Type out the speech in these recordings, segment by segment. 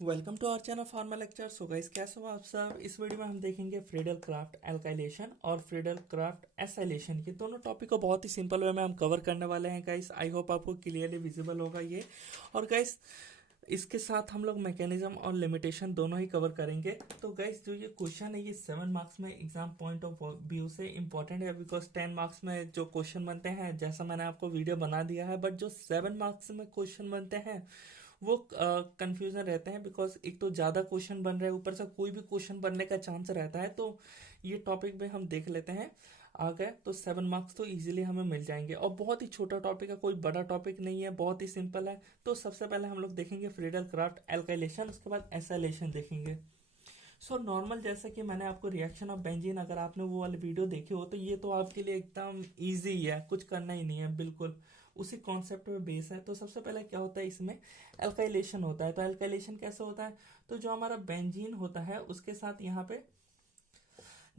Welcome to our channel फॉर्मा lecture. So guys, कैसे हो आप सब। इस वीडियो में हम देखेंगे फ्रीडल क्राफ्ट एल्काइलेशन और फ्रीडल क्राफ्ट एसाइलेशन। ये दोनों टॉपिक को बहुत ही सिंपल वे में हम कवर करने वाले हैं गाइस। आई होप आपको क्लियरली विजिबल होगा ये। और गाइस, इसके साथ हम लोग मैकेनिज्म और लिमिटेशन दोनों ही कवर करेंगे। तो गाइस, जो ये क्वेश्चन है ये 7 मार्क्स में एग्जाम पॉइंट ऑफ व्यू से इंपॉर्टेंट है, बिकॉज 10 मार्क्स में जो क्वेश्चन बनते हैं, जैसा मैंने आपको वीडियो बना दिया है, बट जो 7 मार्क्स में क्वेश्चन बनते हैं वो कंफ्यूजन रहते हैं, बिकॉज एक तो ज़्यादा क्वेश्चन बन रहे हैं, ऊपर से कोई भी क्वेश्चन बनने का चांस रहता है। तो ये टॉपिक में हम देख लेते हैं। आ गए तो 7 मार्क्स तो इजीली हमें मिल जाएंगे, और बहुत ही छोटा टॉपिक है, कोई बड़ा टॉपिक नहीं है, बहुत ही सिंपल है। तो सबसे पहले हम लोग देखेंगे फ्रीडल क्राफ्ट एल्काइलेशन, उसके बाद एसाइलेशन देखेंगे। सो नॉर्मल, जैसा कि मैंने आपको रिएक्शन ऑफ बेंजीन, अगर आपने वो वाली वीडियो देखी हो तो ये तो आपके लिए एकदम इजी है, कुछ करना ही नहीं है, बिल्कुल उसी कॉन्सेप्ट पे बेस है। तो सबसे पहले क्या होता है, इसमें एल्काइलेशन होता है। तो एल्काइलेशन कैसे होता है, तो जो हमारा बेंजीन होता है उसके साथ यहाँ पे,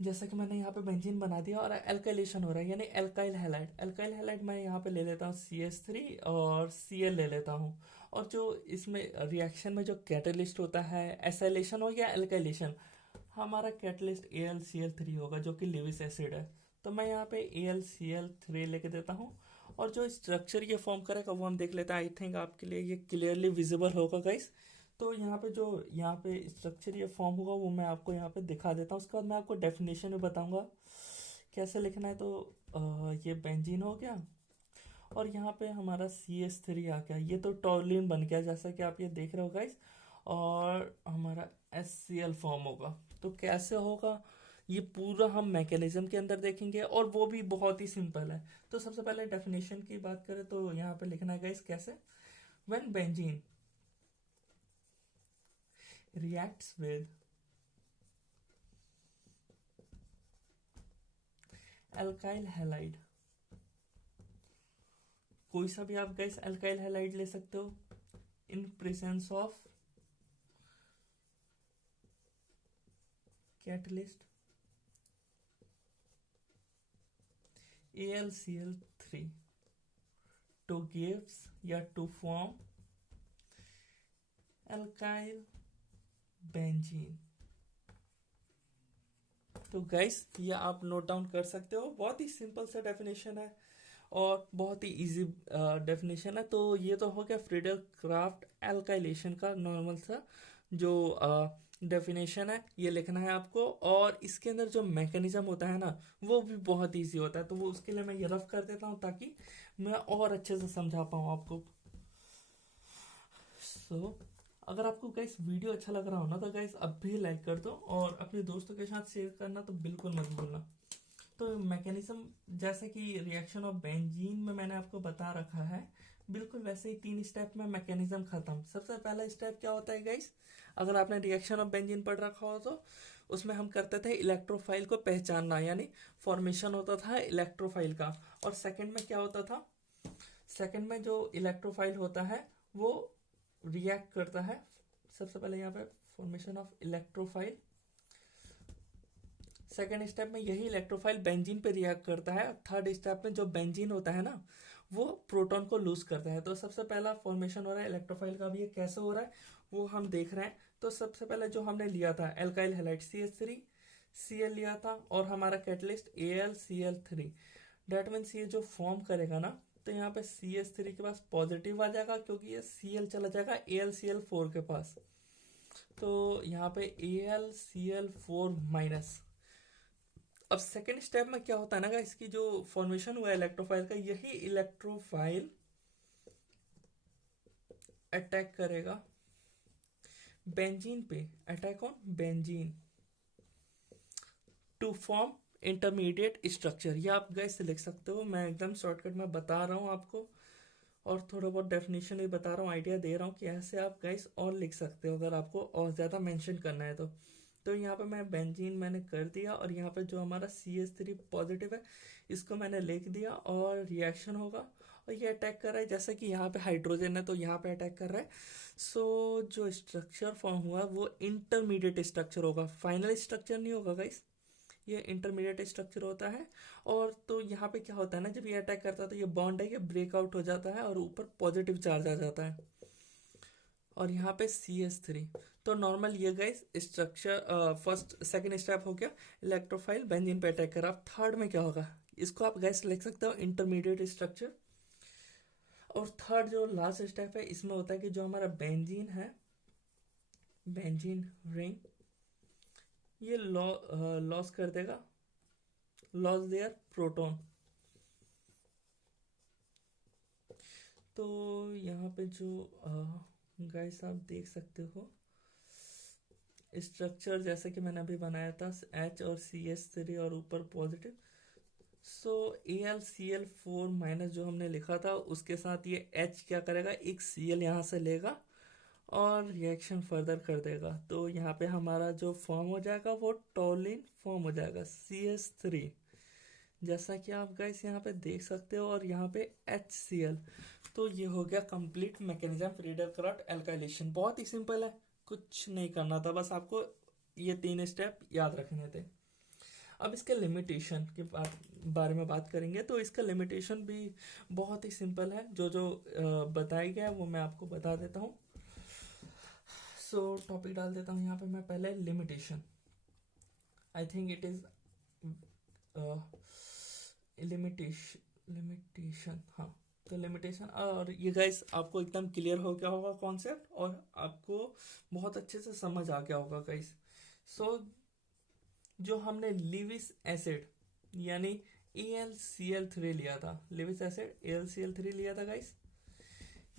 जैसा कि मैंने यहाँ पे बेंजीन बना दिया और एल्काइलेशन हो रहा है, यानी एल्काइल हैलाइड। एल्काइल हैलाइड मैं यहाँ पे ले लेता हूँ CH3 और Cl ले लेता हूँ। और जो इसमें रिएक्शन में जो कैटलिस्ट होता है, एसाइलेशन हो या एल्काइलेशन, हमारा कैटलिस्ट AlCl3 होगा, जो कि लिविस एसिड है। तो मैं यहाँ पे AlCl3 लेके देता हूँ। और जो स्ट्रक्चर ये फॉर्म करेगा वो हम देख लेते हैं। आई थिंक आपके लिए ये क्लियरली विजिबल होगा गाइस। तो यहाँ पे स्ट्रक्चर ये फॉर्म होगा वो मैं आपको यहाँ पे दिखा देता हूँ। उसके बाद मैं आपको डेफिनेशन में बताऊंगा कैसे लिखना है। तो ये बेंजीन हो गया, और यहाँ पे हमारा CH3 आ गया, ये तो टॉर्लिन बन गया जैसा कि आप ये देख रहे हो गाइस। और हमारा HCl फॉर्म होगा। तो कैसे होगा ये पूरा हम मैकेनिज्म के अंदर देखेंगे, और वो भी बहुत ही सिंपल है। तो सबसे पहले डेफिनेशन की बात करें तो यहाँ पे लिखना है गाइस कैसे। When benzene reacts with alkyl halide, कोई सा भी आप गैस अल्काइल हैलाइड ले सकते हो, in presence of catalyst AlCl3 two gives या टू फॉर्म अल्काइल बेंजीन। तो गैस, ये आप नोट डाउन कर सकते हो, बहुत ही सिंपल सा डेफिनेशन है और बहुत ही इजी डेफिनेशन है। तो ये तो हो गया फ्रीडल क्राफ्ट एल्काइलेशन का नॉर्मल सा जो डेफिनेशन है, ये लिखना है आपको। और इसके अंदर जो मैकेनिज्म होता है ना, वो भी बहुत इजी होता है। तो वो उसके लिए मैं ये रफ कर देता हूँ ताकि मैं और अच्छे से समझा पाऊँ आपको। सो अगर आपको गाइस वीडियो अच्छा लग रहा हो ना, तो गाइस अब भी लाइक कर दो, और अपने दोस्तों के साथ शेयर करना तो बिल्कुल मत भूलना। तो मैकेनिज्म, जैसे कि रिएक्शन ऑफ बेंजीन में मैंने आपको बता रखा है, बिल्कुल वैसे ही 3 स्टेप में मैकेनिज्म खत्म। सबसे पहला स्टेप क्या होता है गाइस, अगर आपने रिएक्शन ऑफ बेंजीन पढ़ रखा हो तो उसमें हम करते थे इलेक्ट्रोफाइल को पहचानना, यानी फॉर्मेशन होता था इलेक्ट्रोफाइल का। और सेकंड में क्या होता था, सेकंड में जो इलेक्ट्रोफाइल होता है वो रिएक्ट करता है। सबसे पहले यहाँ पे formation of electrophile, second step में यही इलेक्ट्रोफाइल बेंजीन पे रिएक्ट करता है। थर्ड स्टेप में जो बेंजीन होता है ना, वो प्रोटॉन को लूज करता है। तो सबसे पहला फॉर्मेशन हो रहा है इलेक्ट्रोफाइल का, भी ये कैसे हो रहा है वो हम देख रहे हैं। तो सबसे पहले जो हमने लिया था एल्काइल हैलाइड CH3 Cl लिया था, और हमारा कैटलिस्ट AlCl3। डेट मीन्स ये जो फॉर्म करेगा ना, तो यहाँ पे CH3 के पास पॉजिटिव आ जाएगा, क्योंकि ये Cl चला जाएगा AlCl4 के पास। तो यहाँ पे AlCl4 माइनस। अब सेकेंड स्टेप में क्या होता है ना, इसकी जो फॉर्मेशन हुआ है इलेक्ट्रोफाइल का, यही इलेक्ट्रोफाइल अटैक करेगा बेंजीन पे। Attack on benzene to form intermediate structure. ये आप गैस लिख सकते हो, मैं एकदम शॉर्टकट में बता रहा हूँ आपको, और थोड़ा बहुत डेफिनेशन भी बता रहा हूँ, आइडिया दे रहा हूँ कि ऐसे आप गैस और लिख सकते हो अगर आपको और ज़्यादा मेंशन करना है तो। तो यहाँ पे मैं बेंजीन मैंने कर दिया, और यहाँ पे जो हमारा CH3 पॉजिटिव है इसको मैंने लिख दिया, और रिएक्शन होगा, और ये अटैक कर रहा है, जैसे कि यहाँ पे हाइड्रोजन है तो यहाँ पे अटैक कर रहा है। सो जो स्ट्रक्चर फॉर्म हुआ वो इंटरमीडिएट स्ट्रक्चर होगा, फाइनल स्ट्रक्चर नहीं होगा गाइस, ये इंटरमीडिएट स्ट्रक्चर होता है। और तो यहाँ पे क्या होता है ना, जब ये अटैक करता है तो ये बॉन्ड है ये ब्रेकआउट हो जाता है, और ऊपर पॉजिटिव चार्ज आ जाता है। और यहाँ पे CH3। तो नॉर्मल ये guys structure first second step हो गया, इलेक्ट्रोफाइल बेंजीन पे अटैक करा। अब थर्ड में क्या होगा, इसको आप गैस लिख सकते हो इंटरमीडिएट स्ट्रक्चर। और थर्ड जो लास्ट स्टेप है इसमें होता है कि जो हमारा बेंजीन है, बेंजीन रिंग, ये लॉस कर देगा, लॉस देयर प्रोटॉन। तो यहाँ पे जो गाइस आप देख सकते हो स्ट्रक्चर जैसे कि मैंने अभी बनाया था, H और CH3 और ऊपर पॉजिटिव। सो AlCl4 माइनस जो हमने लिखा था उसके साथ ये H क्या करेगा, एक Cl यहाँ से लेगा और रिएक्शन फर्दर कर देगा। तो यहाँ पे हमारा जो फॉर्म हो जाएगा वो टॉलिन फॉर्म हो जाएगा, CH3, जैसा कि आप गाइस यहाँ पे देख सकते हो, और यहाँ पे HCl। तो ये हो गया complete mechanism Friedel craft alkylation. बहुत ही सिंपल है, कुछ नहीं करना था, बस आपको ये 3 स्टेप याद रखने थे। अब इसके लिमिटेशन के बारे में बात करेंगे। तो इसका लिमिटेशन भी बहुत ही सिंपल है, जो जो बताया गया है वो मैं आपको बता देता हूँ। सो टॉपिक डाल देता हूँ यहाँ पे मैं पहले, limitation. I think it is limitation, हाँ। तो लिमिटेशन, और ये गाइस आपको एकदम क्लियर हो गया होगा कॉन्सेप्ट, और आपको बहुत अच्छे से समझ आ गया होगा गाइस। सो जो हमने लिविस एसिड यानी AlCl3 लिया था, लिविस एसिड AlCl3 लिया था गाइस,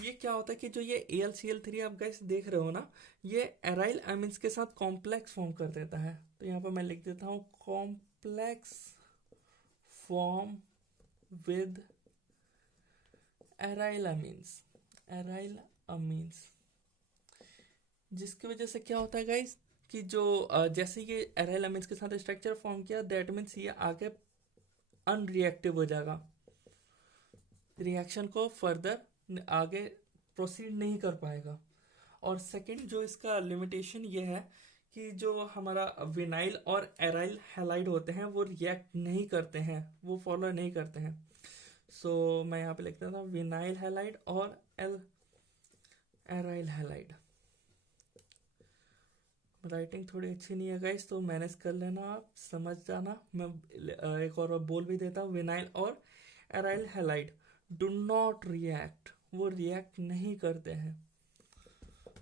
ये क्या होता है कि जो ये AlCl3 आप गाइस देख रहे हो ना, ये एराइल अमीन्स के साथ कॉम्प्लेक्स फॉर्म कर देता है। तो यहाँ पर मैं लिख देता हूँ complex form with aryl amines, aryl amines, जिसकी वजह से क्या होता है गाइस कि जो जैसे ये एराइल अमीन्स के साथ स्ट्रक्चर फॉर्म किया, दैट मीन्स ये आगे अनरिएक्टिव हो जाएगा, रिएक्शन को फर्दर आगे प्रोसीड नहीं कर पाएगा। और सेकंड जो इसका लिमिटेशन ये है कि जो हमारा विनाइल और एराइल हैलाइड होते हैं वो रिएक्ट नहीं करते हैं, वो फॉलो नहीं करते हैं। सो मैं यहाँ पे लिखता था विनाइल हैलाइड और एराइल हैलाइड। राइटिंग थोड़ी अच्छी नहीं है गाइस, तो मैनेज कर लेना, आप समझ जाना। मैं एक और बोल भी देता हूँ, विनाइल और aryl halide do not react, वो रिएक्ट नहीं करते हैं।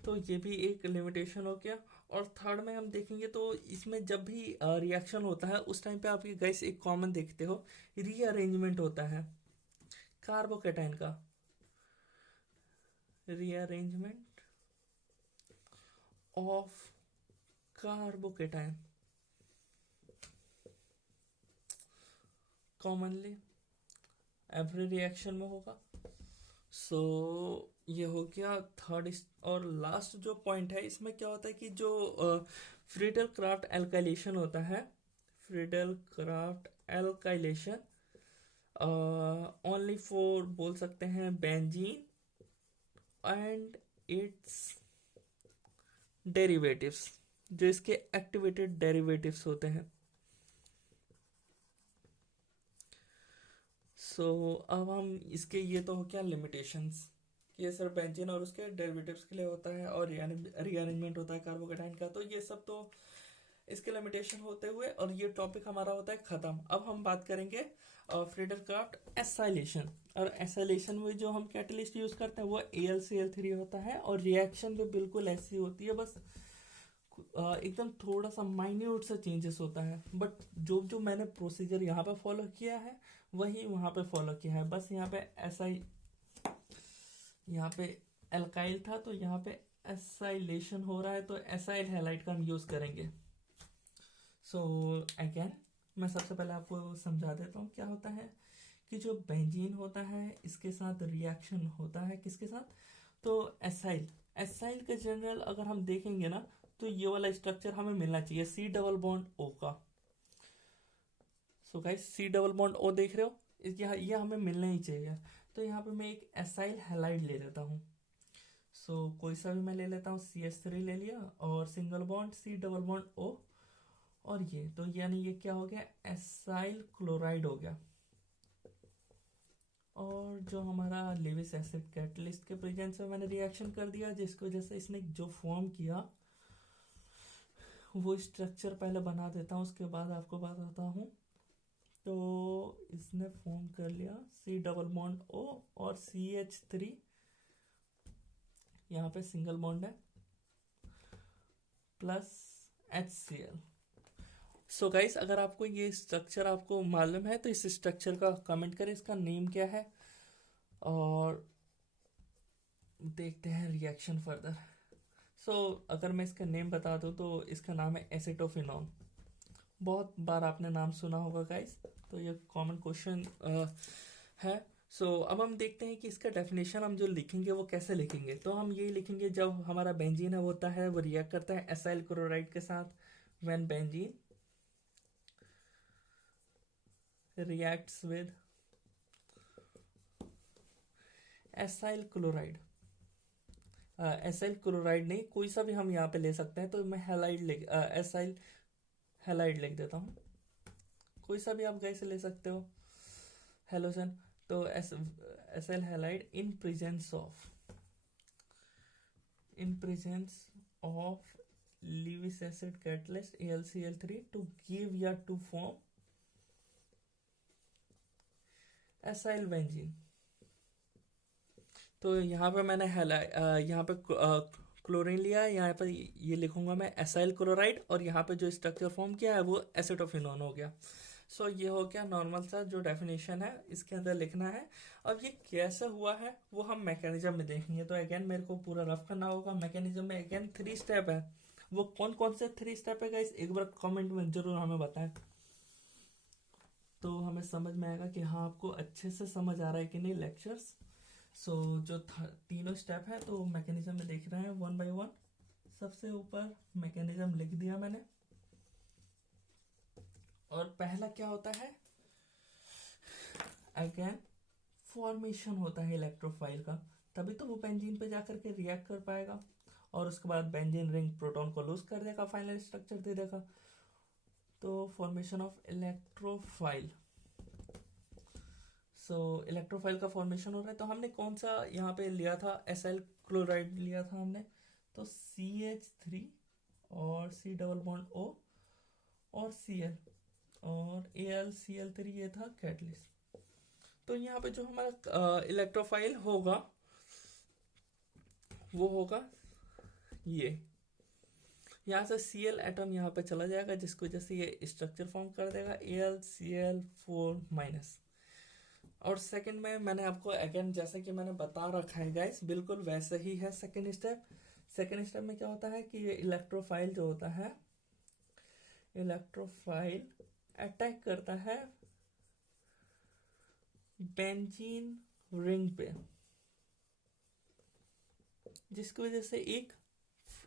तो ये भी एक लिमिटेशन हो गया। और थर्ड में हम देखेंगे तो इसमें जब भी रिएक्शन होता है उस टाइम पे आप ये गाइस एक कॉमन देखते हो, रीअरेंजमेंट होता है कार्बोकेटाइन का, rearrangement of carbocation commonly every reaction में होगा। सो ये हो गया थर्ड। और लास्ट जो पॉइंट है इसमें क्या होता है कि जो फ्रीडल क्राफ्ट एल्काइलेशन होता है, Friedel craft alkylation only for बोल सकते हैं बेंजीन एंड इट्स डेरिवेटिव्स, जो इसके एक्टिवेटेड डेरिवेटिव्स होते हैं। सो अब हम इसके, ये तो हो क्या लिमिटेशंस, ये सिर्फ बेंजीन और उसके डेरिवेटिव्स के लिए होता है, और रीअरेंजमेंट होता है कार्बोकेटाइन का। तो ये सब तो इसके लिमिटेशन होते हुए, और ये टॉपिक हमारा होता है खत्म। अब हम बात करेंगे फ्रीडल क्राफ्ट एसाइलेशन। और एसाइलेशन में जो हम कैटलिस्ट यूज करते हैं वो AlCl3 होता है, और रिएक्शन भी बिल्कुल ऐसी होती है, बस एकदम थोड़ा सा माइन्यूट सा चेंजेस होता है। बट जो जो मैंने प्रोसीजर यहाँ पे फॉलो किया है वही वहाँ पे फॉलो किया है। बस यहाँ पे यहाँ पे एल्काइल था तो यहाँ पे एसाइलेशन हो रहा है, तो एसाइल हैलाइड का हम यूज करेंगे। सो अगेन मैं सबसे पहले आपको समझा देता हूँ क्या होता है कि जो बेंजीन होता है इसके साथ रिएक्शन होता है, किसके साथ, तो एसाइल। एसाइल के जनरल अगर हम देखेंगे ना तो ये वाला स्ट्रक्चर हमें मिलना चाहिए, C डबल बॉन्ड O का। So guys C double bond O देख रहे हो, ये हमें मिलना ही चाहिए। तो यहाँ पे मैं एक एसाइल हैलाइड ले लेता हूँ। सो कोई सा भी मैं ले लेता हूँ, CH3 ले लिया, और single bond C double bond O, और ये तो यानी ये क्या हो गया, एसाइल क्लोराइड हो गया। और जो हमारा लेविस एसिड कैटलिस्ट के प्रेजेंस में मैंने रिएक्शन कर दिया, जिसकी वजह से इसने जो फॉर्म किया वो स्ट्रक्चर पहले बना देता हूँ, उसके बाद आपको बताता हूँ। तो इसने फॉर्म कर लिया सी डबल बॉन्ड ओ और CH3, यहाँ पे सिंगल बॉन्ड है, प्लस HCl। सो गाइस, अगर आपको ये स्ट्रक्चर आपको मालूम है तो इस स्ट्रक्चर का कमेंट करें, इसका नेम क्या है, और देखते हैं रिएक्शन फर्दर। सो अगर मैं इसका नेम बता दूं तो इसका नाम है एसिटोफिनॉन। बहुत बार आपने नाम सुना होगा गाइस, तो ये कॉमन क्वेश्चन है। अब हम देखते हैं कि इसका डेफिनेशन हम जो लिखेंगे वो कैसे लिखेंगे। तो हम यही लिखेंगे, जब हमारा बेंजीन है होता है वो रिएक्ट करता है एसाइल क्लोराइड के साथ, when benzene reacts with acyl chloride. Acyl chloride नहीं, कोई सा भी हम यहाँ पे ले सकते हैं, तो मैं हैलाइड लिख एसाइल हैलाइड लिख देता हूँ, कोई सा भी आप गैस ले सकते हो, हेलोजन। तो acyl halide in presence of Lewis acid catalyst AlCl3 to give या to form एसाइल बेंजीन। तो यहाँ पे मैंने यहाँ पे क्लोरीन लिया है, यहाँ पर ये लिखूंगा मैं एसाइल क्लोराइड, और यहाँ पे जो स्ट्रक्चर फॉर्म किया है वो एसिटोफिनॉन हो गया। ये हो गया नॉर्मल सा जो डेफिनेशन है, इसके अंदर लिखना है। अब ये कैसे हुआ है वो हम मैकेनिज्म में देखेंगे। तो अगेन मेरे को पूरा रफ करना होगा। मैकेनिज्म में अगेन 3 स्टेप है, वो कौन कौन से 3 स्टेप है गाइस, एक बार कमेंट में जरूर हमें बताएं, तो हमें समझ में आएगा कि हाँ आपको अच्छे से समझ आ रहा है कि नहीं लेक्चर्स। जो तीनों स्टेप है तो मैकेनिज्म में देख रहे हैं वन बाय वन। सबसे ऊपर मैकेनिज्म लिख दिया मैंने। और पहला क्या होता है, अगेन फॉर्मेशन होता है इलेक्ट्रोफाइल का, तभी तो वो बेंजीन पे जाकर के रिएक्ट कर पाएगा, और उसके बाद बेंजीन रिंग प्रोटॉन को लूज कर देगा, फाइनल स्ट्रक्चर दे देगा। तो फॉर्मेशन ऑफ इलेक्ट्रोफाइल। इलेक्ट्रोफाइल का फॉर्मेशन हो रहा है। तो हमने कौन सा यहाँ पे लिया था, एसाइल क्लोराइड लिया था हमने, तो CH3 और C डबल बॉन्ड O और Cl और AlCl3, ये था कैटलिस्ट। तो यहाँ पे जो हमारा इलेक्ट्रोफाइल होगा वो होगा ये, यहाँ से Cl एटम यहाँ पे चला जाएगा, जिसकी वजह से ये स्ट्रक्चर फॉर्म कर देगा AlCl4-। और सेकंड में मैंने आपको अगेन जैसे कि मैंने बता रखा है गाइस, बिल्कुल वैसे ही है सेकंड स्टेप। सेकंड स्टेप में क्या होता है कि ये इलेक्ट्रोफाइल जो होता है, इलेक्ट्रोफाइल अटैक करता है बेंजीन रिंग पे, जिसकी वजह से एक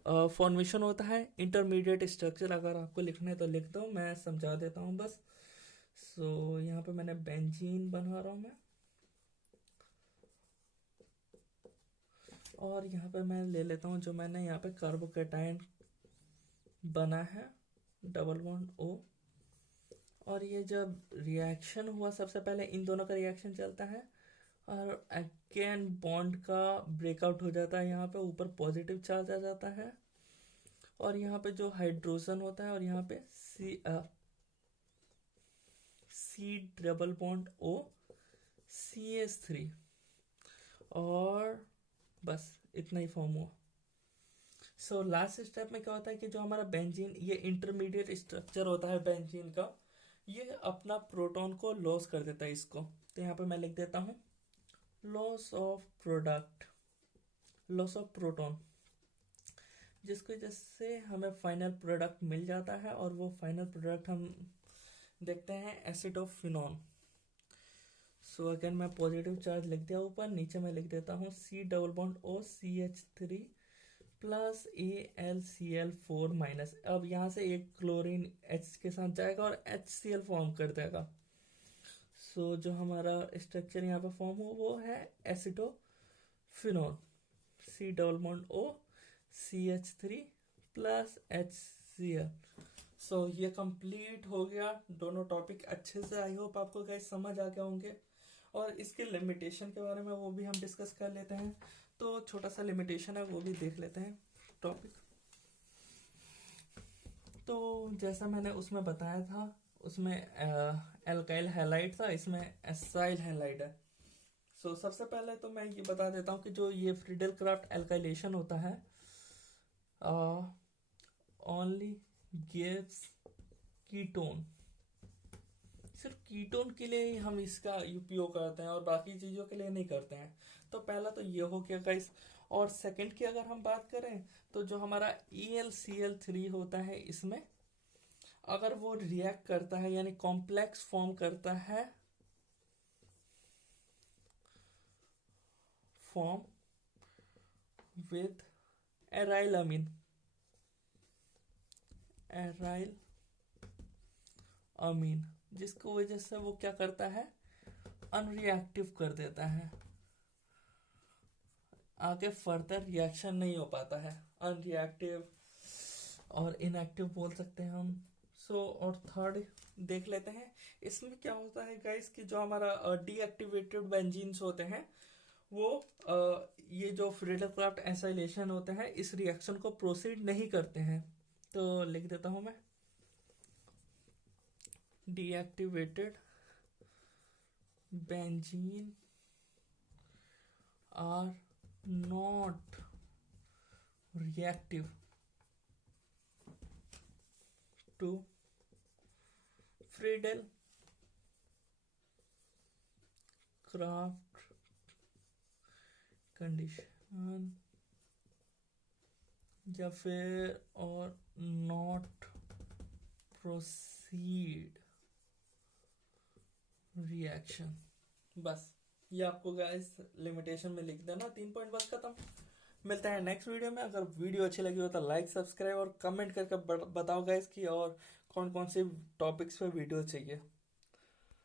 फॉर्मेशन होता है इंटरमीडिएट स्ट्रक्चर। अगर आपको लिखना है तो लिख दो, मैं समझा देता हूँ बस। यहाँ पे मैंने बेंजीन बना रहा हूँ मैं, और यहाँ पे मैं ले लेता हूँ जो मैंने यहाँ पे कार्बोकेटाइन बना है, डबल बॉन्ड O। और ये जब रिएक्शन हुआ, सबसे पहले इन दोनों का रिएक्शन चलता है, और अगेन बॉन्ड का ब्रेकआउट हो जाता है, यहाँ पे ऊपर पॉजिटिव चार्ज आ जाता है, और यहाँ पे जो हाइड्रोजन होता है, और यहाँ पे C double bond O CH3, और बस इतना ही फॉर्म हुआ। लास्ट स्टेप में क्या होता है कि जो हमारा बेंजीन, ये इंटरमीडिएट स्ट्रक्चर होता है बेंजीन का, ये अपना प्रोटॉन को लॉस कर देता है इसको। तो यहाँ पे मैं लिख देता हूँ लॉस ऑफ प्रोटॉन, जिसकी वजह से हमें फाइनल प्रोडक्ट मिल जाता है, और वो फाइनल प्रोडक्ट हम देखते हैं एसिटोफिनॉन। अगेन मैं पॉजिटिव चार्ज लिख दिया ऊपर, नीचे मैं लिख देता हूँ C double bond O CH3 plus AlCl4-। अब यहाँ से एक क्लोरीन H के साथ जाएगा और HCl फॉर्म कर देगा। जो हमारा स्ट्रक्चर यहाँ पे फॉर्म हो वो है acetophenone, C double bond O CH3 plus HCl। ये कंप्लीट हो गया दोनों टॉपिक अच्छे से। आई होप आपको गाइस समझ आ गए होंगे। और इसके लिमिटेशन के बारे में वो भी हम डिस्कस कर लेते हैं। तो छोटा सा लिमिटेशन है वो भी देख लेते हैं टॉपिक। तो जैसा मैंने उसमें बताया था, उसमें एल्काइल हैलाइड था, इसमें एसाइल हैलाइड है। सो सबसे पहले तो मैं ये बता देता हूँ कि जो ये फ्रीडल क्राफ्ट एल्काइलेशन होता है ओनली गिव्स कीटोन, सिर्फ कीटोन के लिए ही हम इसका उपयोग करते हैं और बाकी चीज़ों के लिए नहीं करते हैं। तो पहला तो ये हो गया गाइस। और सेकंड की अगर हम बात करें तो जो हमारा ElCl3 होता है, इसमें अगर वो रिएक्ट करता है यानी कॉम्प्लेक्स फॉर्म करता है form with aryl amine, aryl amine, जिसको वजह से वो क्या करता है, अनरिएक्टिव कर देता है, आगे फर्दर रिएक्शन नहीं हो पाता है, अनरिएक्टिव और इनएक्टिव बोल सकते हैं हम। और थर्ड देख लेते हैं, इसमें क्या होता है गाइस कि जो हमारा डीएक्टिवेटेड बेंजीन्स होते हैं वो ये जो फ्रीडल क्राफ्ट एसाइलेशन होते हैं इस रिएक्शन को प्रोसीड नहीं करते हैं। तो लिख देता हूं मैं, deactivated benzene are not reactive to Friedel Craft condition या फिर और not proceed reaction। बस ये आपको गाइस लिमिटेशन में लिख देना, 3 पॉइंट बस खत्म। मिलते हैं नेक्स्ट वीडियो में। अगर वीडियो अच्छी लगी हो तो लाइक सब्सक्राइब और कमेंट करके बताओ गाइस कि और कौन कौन से टॉपिक्स पे वीडियो चाहिए।